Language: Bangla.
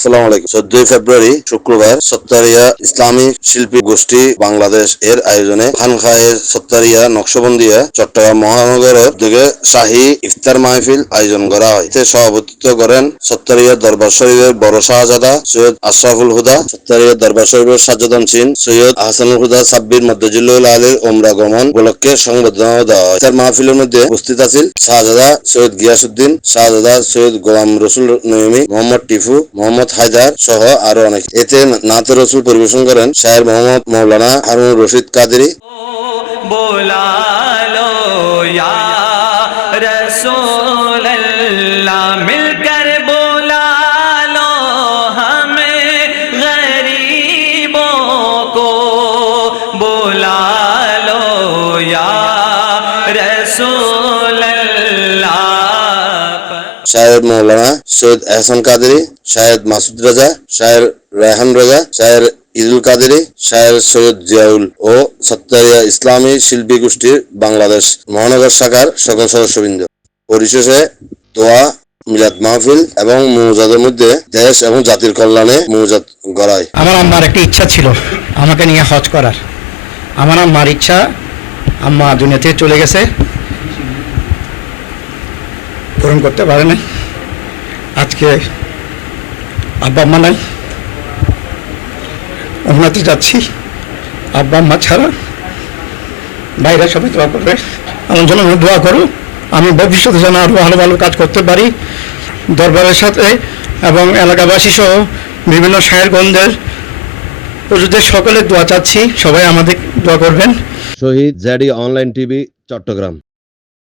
আসসালামু আলাইকুম। 14 ফেব্রুয়ারি শুক্রবার সত্তারিয়া ইসলামী শিল্পী গোষ্ঠী বাংলাদেশ এর আয়োজনে খানকায়ে সত্তারিয়া নকশবন্দিয়া চট্টগ্রাম মহানগরের উদ্যোগে শাহী ইফতার মাহফিল আয়োজন করা হয়। এতে সভাপতিত্ব করেন সত্তারিয়া দরবার শরীফের বড় শাহজাদা সৈয়দ আশরাফুল হুদা, সত্তারিয়া দরবার শরীফের সাজ্জাদানশীন সৈয়দ আহসানুল হুদা সাব্বির মদ্দাজিল্লুল আলীর ওমরা গমন উপলক্ষে সংবর্ধনা দেওয়া হয়। ইফতার মাহফিলের মধ্যে উপস্থিত আছেন শাহজাদা সৈয়দ গিয়াসউদ্দিন, শাহজাদা সৈয়দ গোলাম রসুল নঈমী, মোহাম্মদ টিফু, মোহাম্মদ হায়দার সহ আরো অনেক। এতে নাতে রসুল পরিবেশন করেন শায়ের মোহাম্মদ মৌলানা হারুন রশিদ কাদেরী। শায়ের মৌলানা সৈয়দ এহসান কাদেরী, শায়ের মাসুদ রাজা, শায়ের রায়হান রাজা, শায়ের ইদুল কাদেরী, শায়ের সৈয়দ জিয়াউল ও সত্তারিয়া ইসলামী শিল্পী গোষ্ঠীর বাংলাদেশ মহানগর শাখার সকল সদস্যবৃন্দ। পরিশেষে দোয়া, মিলাদ মাহফিল এবং মুজাদের মধ্যে দেশ এবং জাতির কল্যাণে মুজাদ গড়ায়। আমার আম্মার একটা ইচ্ছা ছিল আমাকে নিয়ে হজ করার। আমার আম্মার ইচ্ছা, আম্মা দুনিয়াতে চলে গেছে, পূরণ করতে পারে না। আজকে আব্বা আম্মা নাই, ওনাতে যাচ্ছি। আব্বা আম্মা ছাড়া বাইরে সবাই দোয়া করবে, আমার জন্য দোয়া করো, আমি ভবিষ্যতে যেন আরও ভালো ভালো কাজ করতে পারি দরবারের সাথে এবং এলাকাবাসী সহ বিভিন্ন শায়েরগঞ্জের হুজুরদের সকলের দোয়া চাচ্ছি। সবাই আমাদের দোয়া করবেন। শহীদ জেডি অনলাইন টিভি, চট্টগ্রাম।